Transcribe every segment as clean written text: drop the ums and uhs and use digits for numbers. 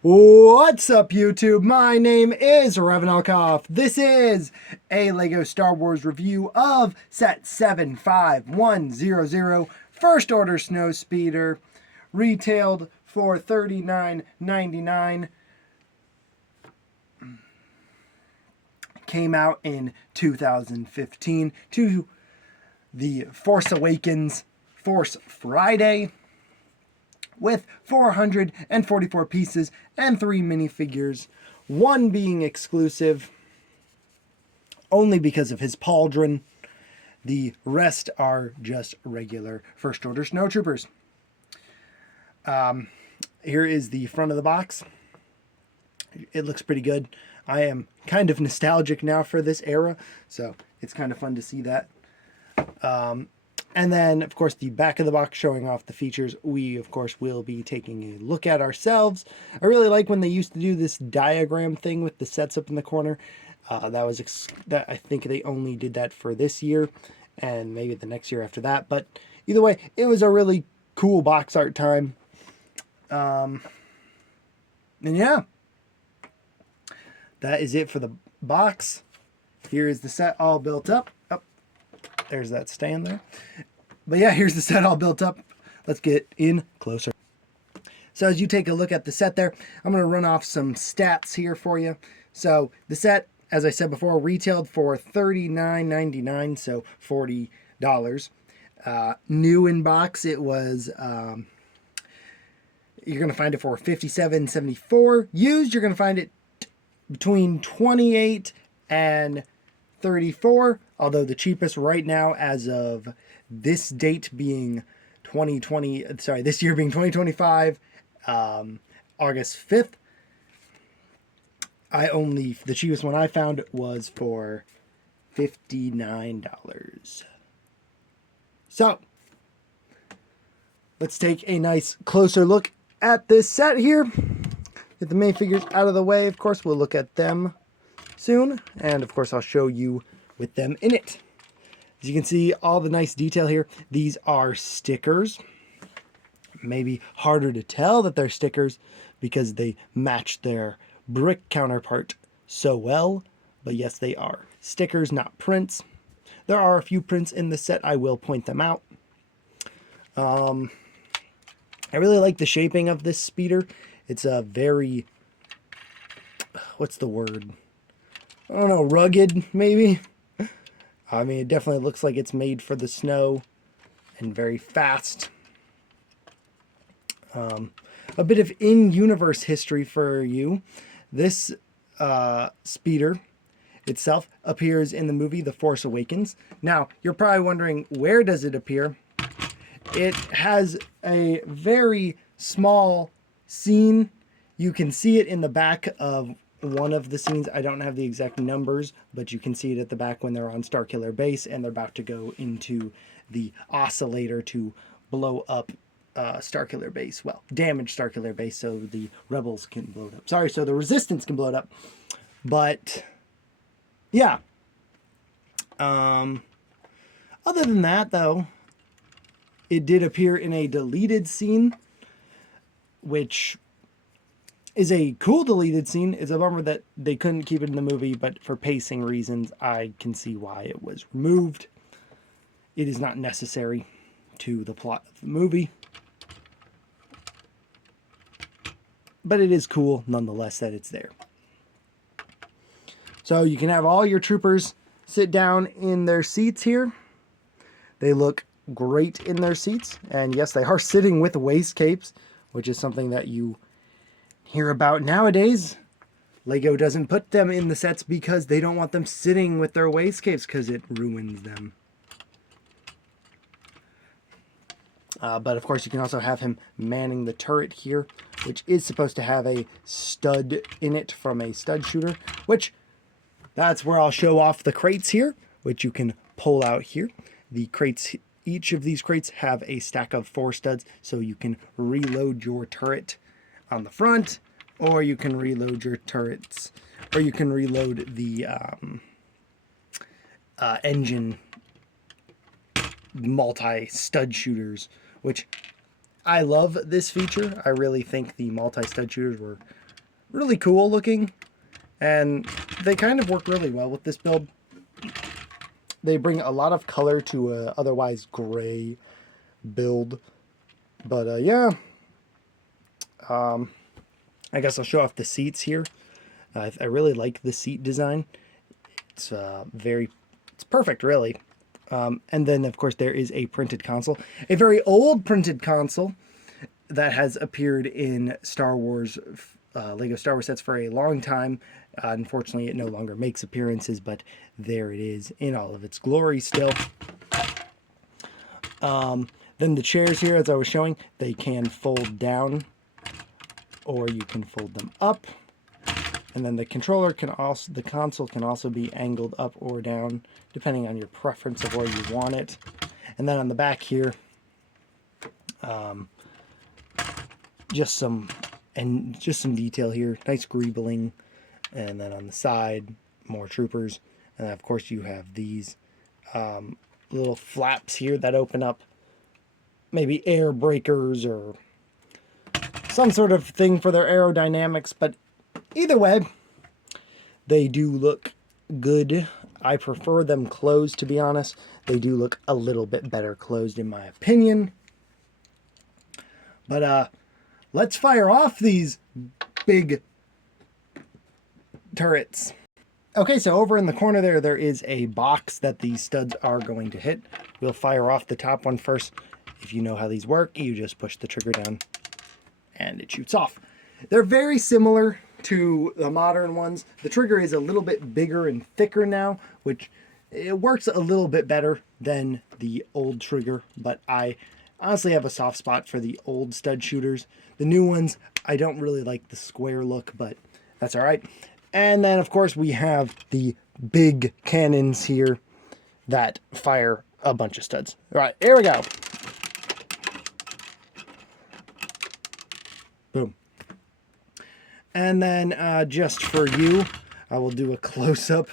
What's up, YouTube? My name is Revanelkoff. This is a LEGO Star Wars review of set 75100 First Order Snowspeeder, retailed for $39.99. Came out in 2015 to the Force Awakens Force Friday, with 444 pieces and 3 minifigures, one being exclusive only because of his pauldron. The rest are just regular First Order Snowtroopers. Here is the front of the box. It looks pretty good. I am kind of nostalgic now for this era, so it's kind of fun to see that. And then, of course, the back of the box showing off the features we, of course, will be taking a look at ourselves. I really like when they used to do this diagram thing with the sets up in the corner. That I think they only did that for this year and maybe the next year after that. But either way, it was a really cool box art time. And yeah, that is it for the box. Here is the set all built up. There's that stand there. But yeah, here's the set all built up. Let's get in closer. So as you take a look at the set there, I'm going to run off some stats here for you. So the set, as I said before, retailed for $39.99, so $40. New in box, it was, you're going to find it for $57.74. Used, you're going to find it between $28 and $34, although the cheapest right now as of this date being this year being 2025, August 5th, the cheapest one I found was for $59. So let's take a nice closer look at this set here. Get the main figures out of the way. Of course, we'll look at them soon, and of course I'll show you with them in it. As you can see, all the nice detail here. These are stickers. Maybe harder to tell that they're stickers because they match their brick counterpart so well, but yes, they are stickers, not prints. There are a few prints in the set. I will point them out. I really like the shaping of this speeder. It's a very, what's the word? I don't know, rugged, maybe? I mean, it definitely looks like it's made for the snow and very fast. A bit of in-universe history for you. This speeder itself appears in the movie The Force Awakens. Now, you're probably wondering, where does it appear? It has a very small scene. You can see it in the back of one of the scenes. I don't have the exact numbers, but you can see it at the back when they're on Starkiller Base and they're about to go into the oscillator to blow up Starkiller Base. Well, damage Starkiller Base so the rebels can blow it up. Sorry, so the resistance can blow it up. But yeah. Other than that, though, it did appear in a deleted scene, which is a cool deleted scene. It's a bummer that they couldn't keep it in the movie, but for pacing reasons, I can see why it was removed. It is not necessary to the plot of the movie, but it is cool nonetheless that it's there. So you can have all your troopers sit down in their seats here. They look great in their seats, and yes, they are sitting with waist capes, which is something that you hear about nowadays. LEGO doesn't put them in the sets because they don't want them sitting with their waist capes because it ruins them. But of course you can also have him manning the turret here, which is supposed to have a stud in it from a stud shooter, which that's where I'll show off the crates here, which you can pull out here. The crates, each of these crates have a stack of 4 studs, so you can reload your turret on the front, or you can reload your turrets, or you can reload the engine multi-stud shooters, which I love this feature. I really think the multi-stud shooters were really cool looking, and they kind of work really well with this build. They bring a lot of color to a otherwise gray build. But yeah, I guess I'll show off the seats here. I really like the seat design. It's it's perfect, really. And then, of course, there is a printed console, a very old printed console that has appeared in Star Wars, Lego Star Wars sets for a long time. Unfortunately, it no longer makes appearances, but there it is in all of its glory still. Then the chairs here, as I was showing, they can fold down, or you can fold them up. And then the controller can also, the console can also be angled up or down, depending on your preference of where you want it. And then on the back here, just some detail here, nice greebling. And then on the side, more troopers. And of course you have these little flaps here that open up, maybe air breakers or some sort of thing for their aerodynamics. But either way, they do look good. I prefer them closed, to be honest. They do look a little bit better closed, in my opinion. But let's fire off these big turrets. Okay, so over in the corner there is a box that these studs are going to hit. We'll fire off the top one first. If you know how these work, you just push the trigger down and it shoots off. They're very similar to the modern ones. The trigger is a little bit bigger and thicker now, which it works a little bit better than the old trigger, but I honestly have a soft spot for the old stud shooters. The new ones, I don't really like the square look, but that's all right. And then, of course, we have the big cannons here that fire a bunch of studs. All right, here we go. Boom. And then just for you, I will do a close-up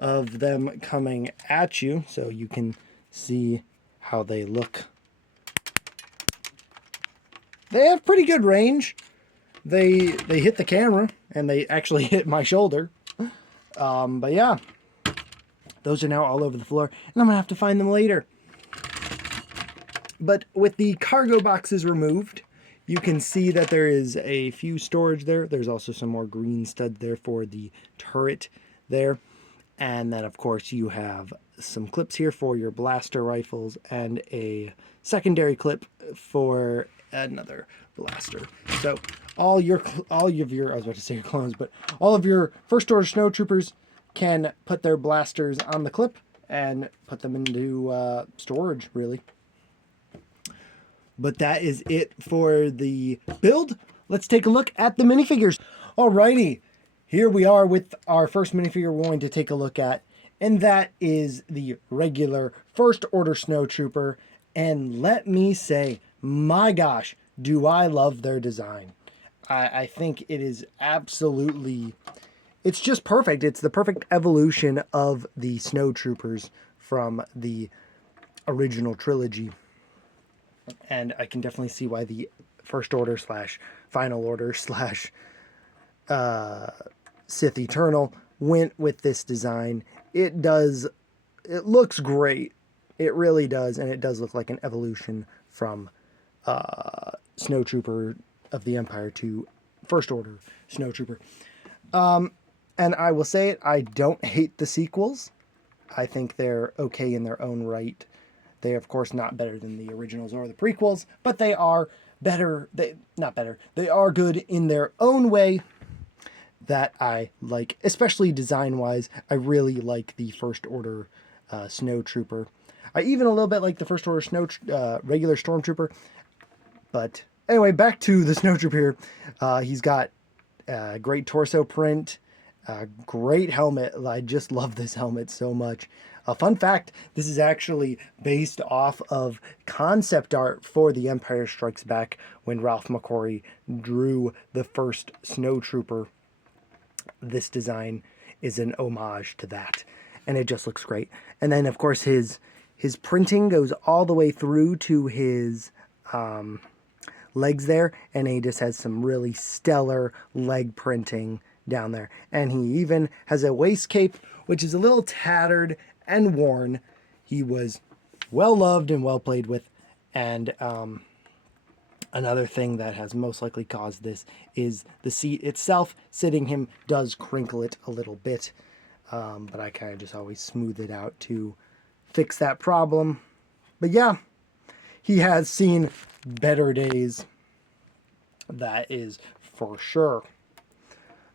of them coming at you so you can see how they look. They have pretty good range. They hit the camera, and they actually hit my shoulder. But yeah, those are now all over the floor, and I'm going to have to find them later. But with the cargo boxes removed, you can see that there is a few storage there. There's also some more green studs there for the turret there. And then, of course, you have some clips here for your blaster rifles and a secondary clip for another blaster. So all of your, I was about to say your clones, but all of your First Order Snowtroopers can put their blasters on the clip and put them into storage, really. But that is it for the build. Let's take a look at the minifigures. Alrighty, here we are with our first minifigure we're going to take a look at, and that is the regular First Order Snowtrooper. And let me say, my gosh, do I love their design. I think it is absolutely, it's just perfect. It's the perfect evolution of the Snowtroopers from the original trilogy. And I can definitely see why the First Order / Final Order / Sith Eternal went with this design. It looks great. It really does, and it does look like an evolution from Snowtrooper of the Empire to First Order Snowtrooper. And I will say it, I don't hate the sequels. I think they're okay in their own right. They are, of course, not better than the originals or the prequels, but they are better. They are good in their own way that I like, especially design-wise. I really like the First Order Snowtrooper. I even a little bit like the First Order regular Stormtrooper. But anyway, back to the Snowtrooper here. He's got great torso print, great helmet. I just love this helmet so much. A fun fact, this is actually based off of concept art for The Empire Strikes Back when Ralph McQuarrie drew the first Snowtrooper. This design is an homage to that, and it just looks great. And then, of course, his printing goes all the way through to his legs there, and he just has some really stellar leg printing down there. And he even has a waist cape, which is a little tattered and worn. He was well loved and well played with. And another thing that has most likely caused this is the seat itself. Sitting him does crinkle it a little bit, but I kind of just always smooth it out to fix that problem. But yeah, he has seen better days. That is for sure.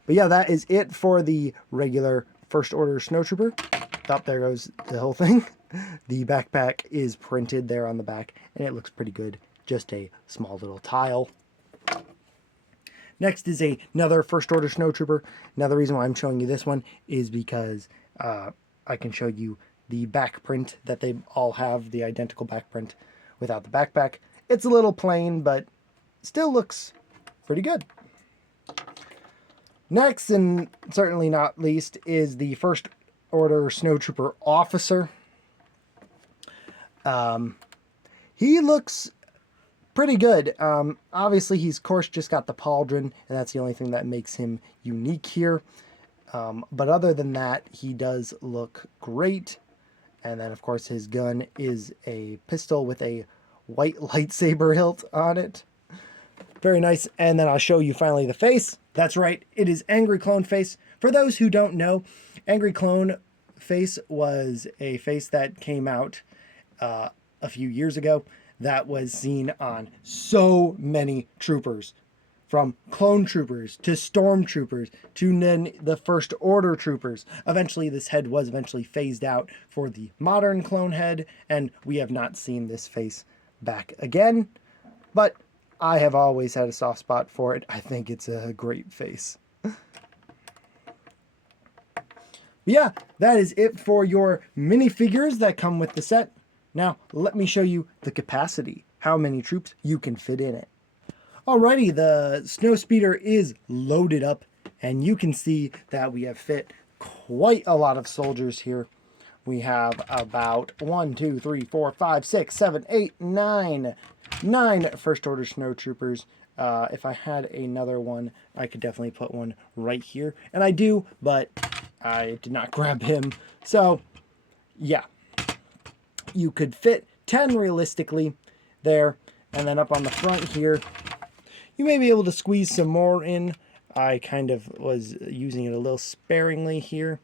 But yeah, that is it for the regular First Order Snowtrooper. Oh, there goes the whole thing. The backpack is printed there on the back, and it looks pretty good. Just a small little tile. Next is another First Order Snowtrooper. Now, the reason why I'm showing you this one is because I can show you the back print that they all have, the identical back print without the backpack. It's a little plain, but still looks pretty good. Next, and certainly not least, is the First Order Snowtrooper Officer. He looks pretty good. Obviously, he's, of course, just got the pauldron, and that's the only thing that makes him unique here. But other than that, he does look great. And then, of course, his gun is a pistol with a white lightsaber hilt on it. Very nice. And then I'll show you finally the face. That's right, it is Angry Clone Face. For those who don't know, Angry Clone Face was a face that came out a few years ago that was seen on so many troopers. From clone troopers to stormtroopers to then the First Order troopers. Eventually, this head was eventually phased out for the modern clone head, and we have not seen this face back again. But I have always had a soft spot for it. I think it's a great face. Yeah, that is it for your minifigures that come with the set. Now, let me show you the capacity, how many troops you can fit in it. Alrighty, the Snowspeeder is loaded up, and you can see that we have fit quite a lot of soldiers here. We have about 1, 2, 3, 4, 5, 6, 7, 8, 9 First Order Snowtroopers. If I had another one, I could definitely put one right here. And I do, but I did not grab him. So, yeah. You could fit 10 realistically there. And then up on the front here, you may be able to squeeze some more in. I kind of was using it a little sparingly here.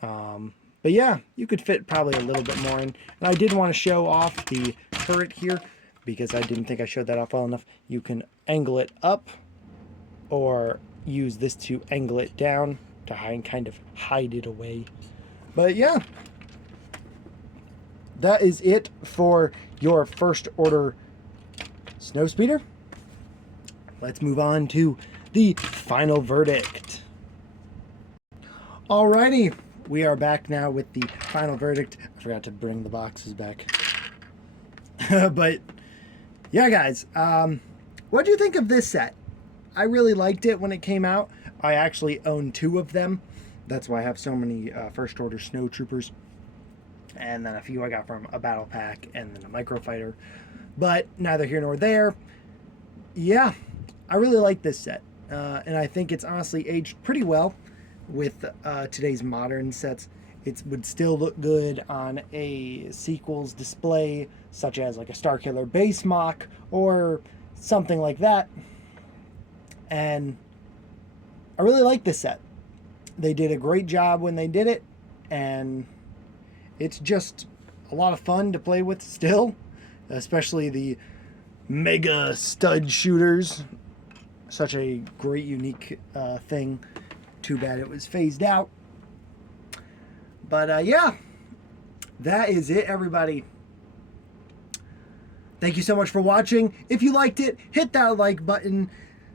But yeah, you could fit probably a little bit more in. And I did want to show off the turret here because I didn't think I showed that off well enough. You can angle it up or use this to angle it down to kind of hide it away. But yeah, that is it for your First Order Snowspeeder. Let's move on to the final verdict. Alrighty, we are back now with the final verdict. I forgot to bring the boxes back. But yeah, guys, what do you think of this set? I really liked it when it came out. I actually own 2 of them. That's why I have so many First Order Snowtroopers. And then a few I got from a battle pack and then a microfighter. But neither here nor there. Yeah, I really like this set. And I think it's honestly aged pretty well with today's modern sets. It would still look good on a sequels display, such as like a Starkiller base mock or something like that. And I really like this set. They did a great job when they did it, and it's just a lot of fun to play with still, especially the mega stud shooters. Such a great, unique thing. Too bad it was phased out. But yeah, that is it, everybody. Thank you so much for watching. If you liked it, hit that like button.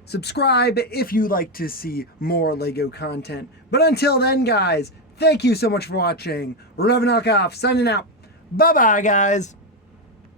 Subscribe if you like to see more LEGO content. But until then, guys, thank you so much for watching. Rev Knockoff signing out. Bye-bye, guys.